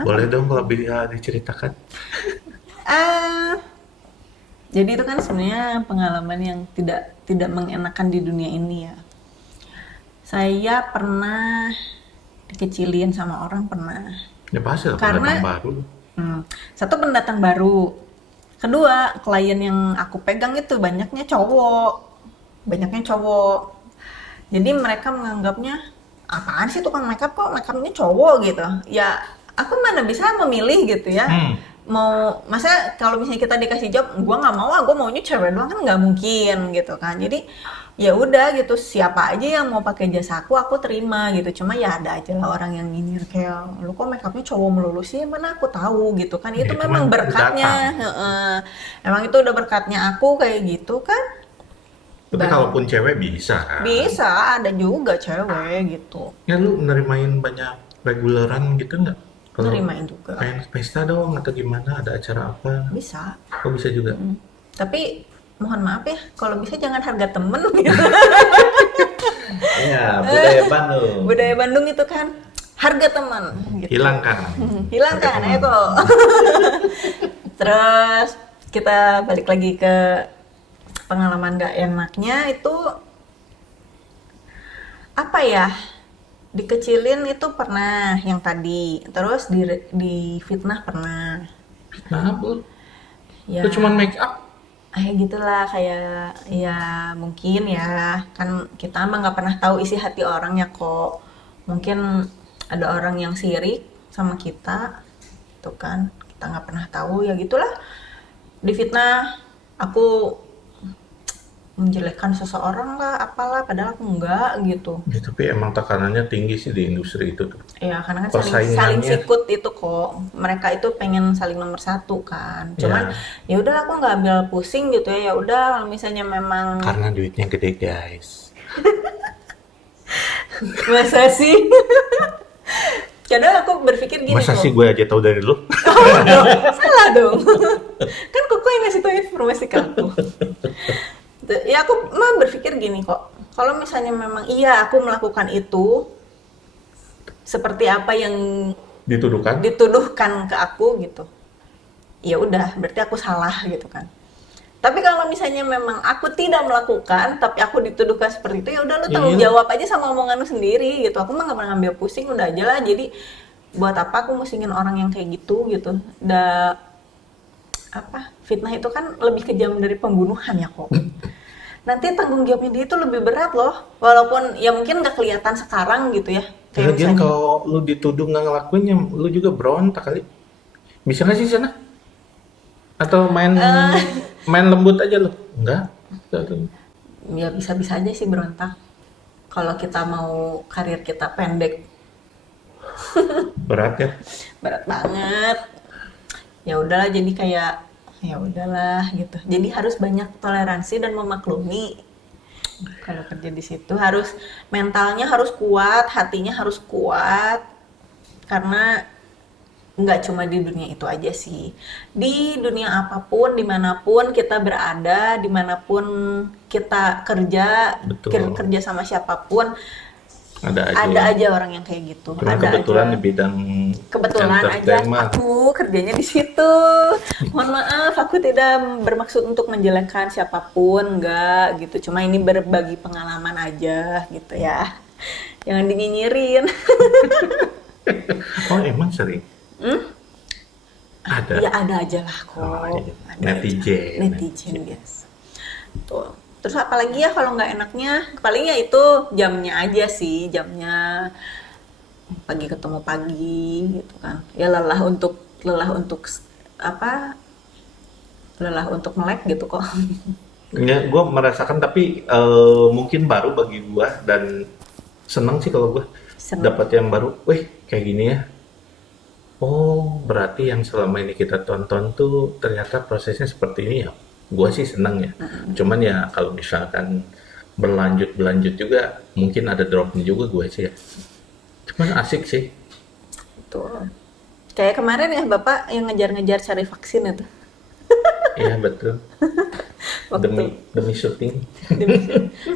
Boleh dong kalau bisa diceritakan. Jadi itu kan sebenarnya pengalaman yang tidak mengenakan di dunia ini ya. Saya pernah dikecilin sama orang, pernah. Ya pasti lah Karena- pendatang baru. Satu, pendatang baru. Kedua, klien yang aku pegang itu banyaknya cowok. Jadi mereka menganggapnya, apaan sih tukang makeup kok makeupnya cowok gitu. Ya, aku mana bisa memilih gitu ya. Masa kalau misalnya kita dikasih job, gua nggak mau, gua maunya cewek doang, kan nggak mungkin gitu kan. Jadi ya udah gitu, siapa aja yang mau pakai jasa aku terima gitu. Cuma ya ada aja lah orang yang nyinyir kayak lu kok make upnya cowok melulu sih, mana aku tahu gitu kan, Ya, itu itu mah memang datang. berkatnya. Heeh. Emang itu udah berkatnya aku kayak gitu kan. Tapi Dan kalaupun cewek bisa kan. bisa ada juga cewek gitu Ya lu nerimain banyak reguleran gitu nggak? Kalau nerimain juga, pengen ke pesta dong atau gimana, ada acara apa? bisa. Kok bisa juga? Tapi mohon maaf ya, kalau bisa jangan harga temen gitu. Ya, budaya Bandung. Budaya Bandung itu kan harga teman gitu. Hilangkan. Harga Hilangkan, teman. ayo kok. Terus kita balik lagi ke pengalaman gak enaknya itu apa ya? Dikecilin itu pernah yang tadi, terus di fitnah pernah. Nah, lu Ya, lu cuman make up. kayak gitulah, kayak ya mungkin ya kan kita mah nggak pernah tahu isi hati orang ya kok. Mungkin ada orang yang sirik sama kita, tuh kan kita nggak pernah tahu ya gitulah. Difitnah, aku menjelekkan seseorang lah, apalah, padahal aku enggak gitu. Ya, tapi emang tekanannya tinggi sih di industri itu tuh. Ya karena kan saling Persaingannya. sikut itu kok. Mereka itu pengen saling nomor satu kan. Cuman Ya, ya udah aku nggak ambil pusing gitu ya. Ya udah kalau misalnya memang karena duitnya gede guys. masa sih? Kadang aku berpikir gini Masa kok. sih gue aja tahu dari lu? Salah dong. Kan kok yang ngasih tahu informasi ke aku. Ya aku mah berpikir gini kok. Kalau misalnya memang iya aku melakukan itu seperti apa yang Dituduhkan? dituduhkan ke aku gitu. Ya udah, berarti aku salah gitu kan. Tapi kalau misalnya memang aku tidak melakukan, tapi aku dituduhkan seperti itu, ya udah lu Ya tanggung iya. jawab aja sama omongan lu sendiri gitu. Aku mah gak pernah ngambil pusing, udah aja lah. Jadi buat apa aku musingin orang yang kayak gitu gitu. Udah apa? Fitnah itu kan lebih kejam dari pembunuhan ya kok. Nanti tanggung jawabnya dia itu lebih berat loh. Walaupun ya mungkin gak kelihatan sekarang gitu ya. Kayak Lagian misalnya, kalau lu dituduh nggak ngelakuin, ya lu juga berontak kali. Bisa nggak sih sana? Atau main lembut aja lu? Enggak. ya bisa-bisa aja sih berontak. Kalau kita mau karir kita pendek, Berat ya. berat banget. Ya udahlah, jadi kayak ya udahlah gitu. Jadi harus banyak toleransi dan memaklumi. Kalau kerja di situ harus mentalnya harus kuat, hatinya harus kuat. Karena nggak cuma di dunia itu aja sih. Di dunia apapun, dimanapun kita berada, dimanapun kita kerja, Betul. kerja sama siapapun, Ada aja ada ya. aja orang yang kayak gitu. Cuma Ada kebetulan aja. di bidang Kebetulan aja entertainment. aku kerjanya di situ. Mohon maaf, aku tidak bermaksud untuk menjelekkan siapapun, enggak gitu. Cuma ini berbagi pengalaman aja gitu ya. Jangan dinyinyirin. Oh emang sering? Ada. Ya ada aja lah kok. Oh, iya. Ada Netizen. aja. Netizen biasa. Tuh. Terus apalagi ya kalau nggak enaknya, paling ya itu jamnya aja sih, jamnya pagi ketemu pagi gitu kan. Ya apa? Lelah untuk melek gitu kok. Ya, gue merasakan tapi mungkin baru bagi gue dan seneng sih kalau gue Seneng. dapat yang baru. Wih, kayak gini ya. Oh, berarti yang selama ini kita tonton tuh ternyata prosesnya seperti ini ya. Gue sih seneng ya. Cuman ya kalau misalkan berlanjut juga mungkin ada dropnya juga gue sih ya. Cuman asik sih. Tuh. Kayak kemarin ya Bapak yang ngejar-ngejar cari vaksin itu. Iya betul. Waktu Demi syuting.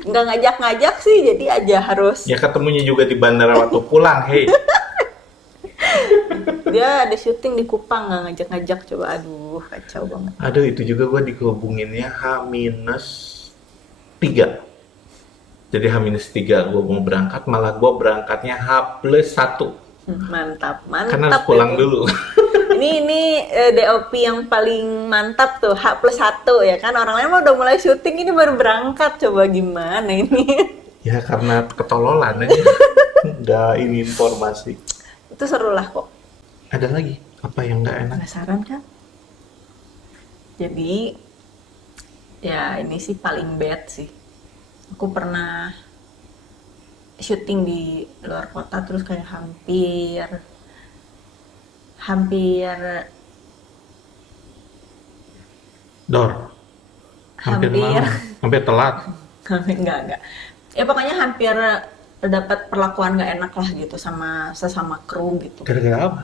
nggak ngajak-ngajak sih, jadi aja harus. Ya ketemunya juga di bandara waktu pulang, hei. Dia ada syuting di Kupang, nggak ngajak-ngajak, coba, aduh kacau banget. Aduh, itu juga gue dihubunginnya H-3. Jadi H-3 gue mau berangkat, malah gue berangkatnya H+1. Mantap, Karena harus mantap pulang itu. dulu. Ini DOP yang paling mantap tuh, H+1 ya kan. Orang lain mah udah mulai syuting, ini baru berangkat, coba gimana ini. Ya karena ketololan aja. Udah ini informasi. Itu seru lah kok. Ada lagi? Apa yang nggak enak? Penasaran kan? Jadi, ya ini sih paling bad sih. Aku pernah syuting di luar kota, terus kayak hampir hampir Dor, hampir hampir naon? Hampir telat. enggak, ya pokoknya hampir dapat perlakuan nggak enak lah gitu sama sesama kru gitu. Gara-gara apa?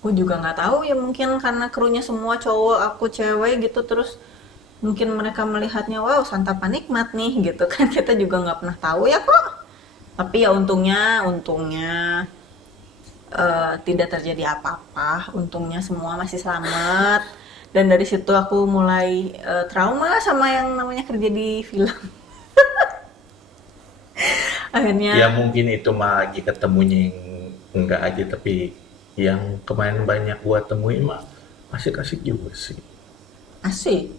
Aku juga nggak tahu ya, mungkin karena krunya semua cowok, aku cewek gitu, terus mungkin mereka melihatnya wow santapan nikmat nih gitu kan. Kita juga nggak pernah tahu ya kok, tapi ya untungnya tidak terjadi apa-apa, untungnya semua masih selamat. Dan dari situ aku mulai trauma sama yang namanya kerja di film. Ya Akhirnya mungkin itu mah lagi ketemunya yang enggak aja, tapi yang kemarin banyak gua temuin mah asik-asik juga sih. asik.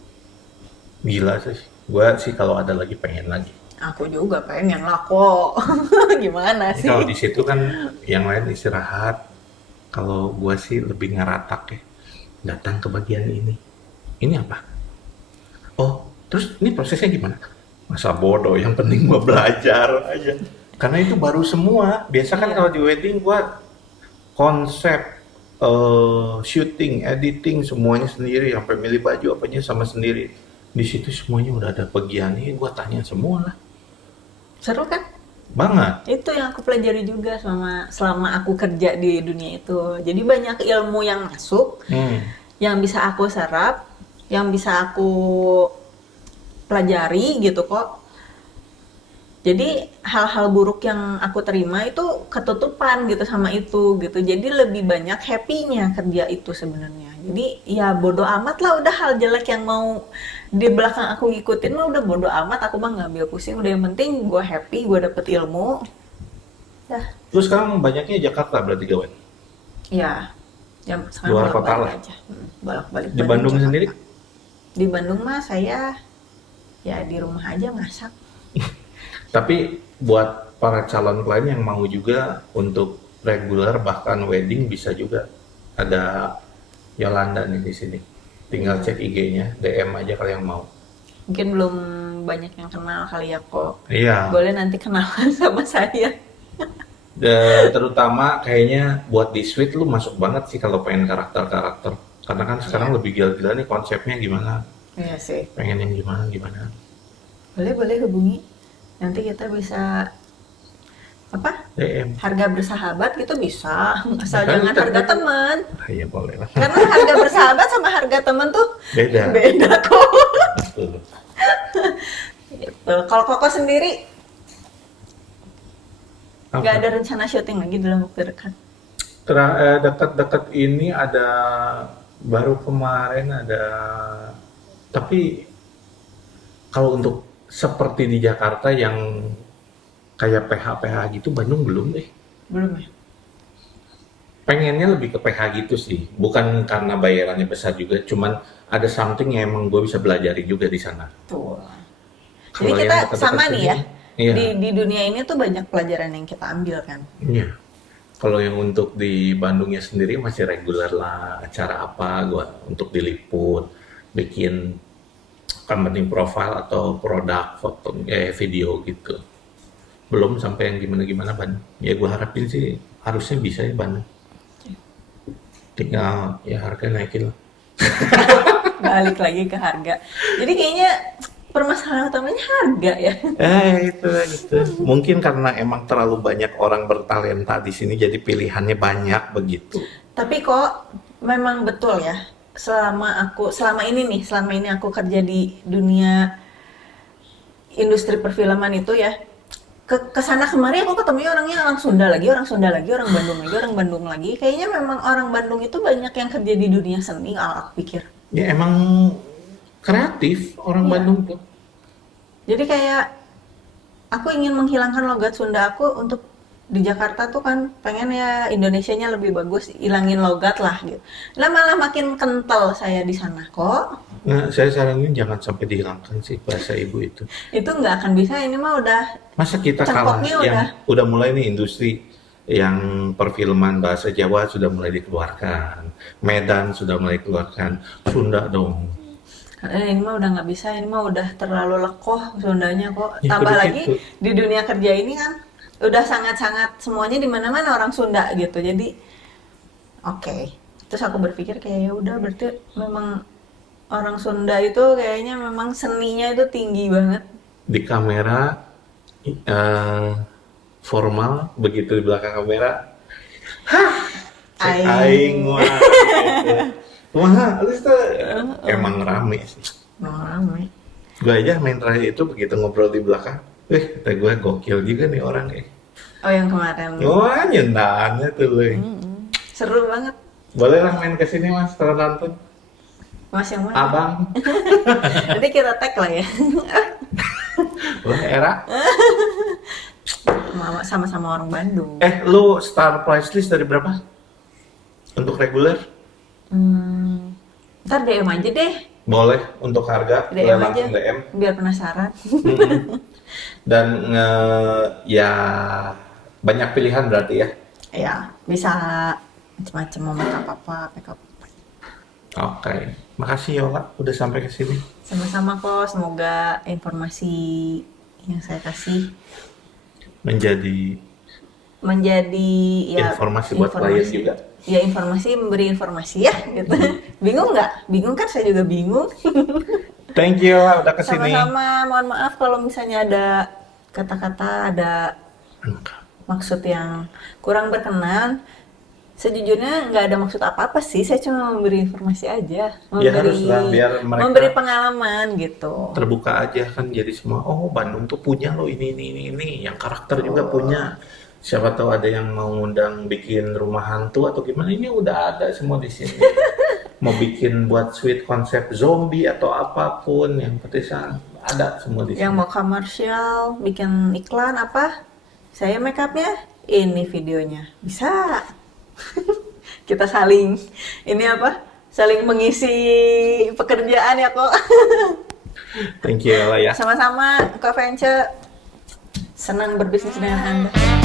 Gila sih. Gua sih kalau ada lagi pengen lagi. Aku juga pengen lah kok. Gimana Ini sih? kalau di situ kan yang lain istirahat. Kalau gua sih lebih ngeratak ya. Datang ke bagian ini. Ini apa? Oh, terus ini prosesnya gimana? Masa bodoh, yang penting gua belajar aja. Karena itu baru semua. Biasa kan Iya. kalau di wedding gua konsep, syuting, editing semuanya sendiri, sampai milih baju apanya sama sendiri. Di situ semuanya udah ada bagiannya, gua tanya semua lah. Seru kan? Banget. Itu yang aku pelajari juga selama aku kerja di dunia itu. Jadi banyak ilmu yang masuk, Hmm. yang bisa aku serap, yang bisa aku pelajari gitu kok. Jadi hal-hal buruk yang aku terima itu ketutupan gitu sama itu gitu. Jadi lebih banyak happy-nya kerja itu sebenarnya. Jadi ya bodo amat lah, udah hal jelek yang mau di belakang aku ngikutin mah udah bodo amat, aku mah nggak ambil pusing. Udah yang penting gue happy, gue dapet ilmu. Dah, Terus sekarang banyaknya Jakarta berarti gawen. ya, jam sekarang Luar kota bolak-balik lah. aja. Bolak-balik Di Bandung Jakarta. sendiri? Di Bandung mah saya ya di rumah aja masak. Tapi buat para calon klien yang mau juga untuk regular bahkan wedding bisa juga. Ada Yolanda nih di sini. Tinggal cek IG-nya, DM aja kalau yang mau. Mungkin belum banyak yang kenal kali ya kok. Iya. Boleh nanti kenalan sama saya. Terutama kayaknya buat di suite lu masuk banget sih kalau pengen karakter-karakter. Karena kan sekarang Iya. lebih gila-gila nih konsepnya gimana. Iya sih. Pengen yang gimana. Boleh hubungi. Nanti kita bisa apa? DM. Harga bersahabat gitu bisa. Asal Kan jangan kita- harga teman. Ah, iya boleh lah. Karena harga bersahabat sama harga teman tuh Beda. beda kok. Betul. Gitu. Kalau Koko sendiri Apa? nggak ada rencana syuting lagi dalam waktu dekat? Dekat-dekat ini ada, baru kemarin ada, tapi kalau untuk seperti di Jakarta yang kayak PH-PH gitu Bandung belum deh. Belum ya? Pengennya lebih ke PH gitu sih, bukan karena bayarannya besar juga, cuman ada something yang emang gue bisa belajari juga di sana. Tuh. Jadi Kalau yang kita dekat-dekat sama nih ya. sini, iya. Di dunia ini tuh banyak pelajaran yang kita ambil kan. Iya. Kalau yang untuk di Bandungnya sendiri masih reguler lah, acara apa gua untuk diliput, bikin company profile atau produk foto video gitu. Belum sampai yang gimana-gimana Bandung. Ya gua harapin sih harusnya bisa ya Bandung. Tinggal ya harga naikin lah. Balik lagi ke harga. Jadi kayaknya permasalahan utamanya harga ya. Itu. Mungkin karena emang terlalu banyak orang bertalenta di sini jadi pilihannya banyak begitu. Tapi kok memang betul ya. Selama ini aku kerja di dunia industri perfilman itu ya. Kesana kemari aku ketemu orangnya orang Sunda lagi, orang Sunda lagi, orang Bandung lagi, orang Bandung lagi. Kayaknya memang orang Bandung itu banyak yang kerja di dunia seni, aku pikir. Ya emang kreatif orang Iya. Bandung tuh. Jadi kayak aku ingin menghilangkan logat Sunda aku untuk di Jakarta tuh kan pengen ya Indonesianya lebih bagus, ilangin logat lah gitu. Lah malah makin kental saya di sana kok. Nah, saya saranin jangan sampai dihilangkan sih bahasa ibu itu. Itu nggak akan bisa, ini mah udah Masa kita kalah Cangkoknya yang udah mulai nih industri yang perfilman bahasa Jawa sudah mulai dikeluarkan, Medan sudah mulai dikeluarkan, Sunda dong. Ini mah udah nggak bisa, ini mah udah terlalu lekoh Sundanya kok. Ya, Tambah begitu. lagi di dunia kerja ini kan udah sangat-sangat semuanya di mana-mana orang Sunda gitu. Jadi oke. Terus aku berpikir kayak ya udah berarti memang orang Sunda itu kayaknya memang seninya itu tinggi banget. Di kamera eh, formal, begitu di belakang kamera cek Aing. aing wah gitu. Wah, halus tuh emang rame sih. Memang ramai. Gue aja main terakhir itu begitu ngobrol di belakang. Kata gue gokil juga nih orang nih. Oh yang kemarin. Wah, nyendahannya tuh lu. Seru banget. Boleh lah main ke sini Mas kalau nonton. Mas yang mana? Abang. Nanti kita tag lah ya. Wah, era. Sama-sama orang Bandung. Lu start price list dari berapa? Untuk reguler? Ntar DM aja deh. Boleh untuk harga, boleh DM aja. langsung DM. Biar penasaran. Dan ya banyak pilihan berarti ya. Ya, bisa macam-macam mau make up apa, make up. Oke, makasih Yola udah sampai ke sini. Sama-sama kok, semoga informasi yang saya kasih Menjadi menjadi informasi buat klien juga. Ya informasi memberi informasi ya gitu. Bingung nggak? Bingung kan saya juga bingung. Thank you Yola udah ke sini. Sama-sama, mohon maaf kalau misalnya ada kata-kata, ada maksud yang kurang berkenan. Sejujurnya nggak ada maksud apa-apa sih, saya cuma memberi informasi aja, Ya haruslah biar mereka memberi pengalaman gitu. terbuka aja kan jadi semua. Oh Bandung tuh punya loh ini, yang karakter juga punya. Siapa tahu ada yang mau ngundang bikin rumah hantu atau gimana, ini udah ada semua di sini. Mau bikin buat suite konsep zombie atau apapun yang penting ada semua di Yang sini. mau komersial, bikin iklan apa, saya make upnya, ini videonya, bisa. Kita saling, ini apa, saling mengisi pekerjaan ya kok. Thank you Yola ya. Sama-sama Kak Vence, senang berbisnis dengan Anda.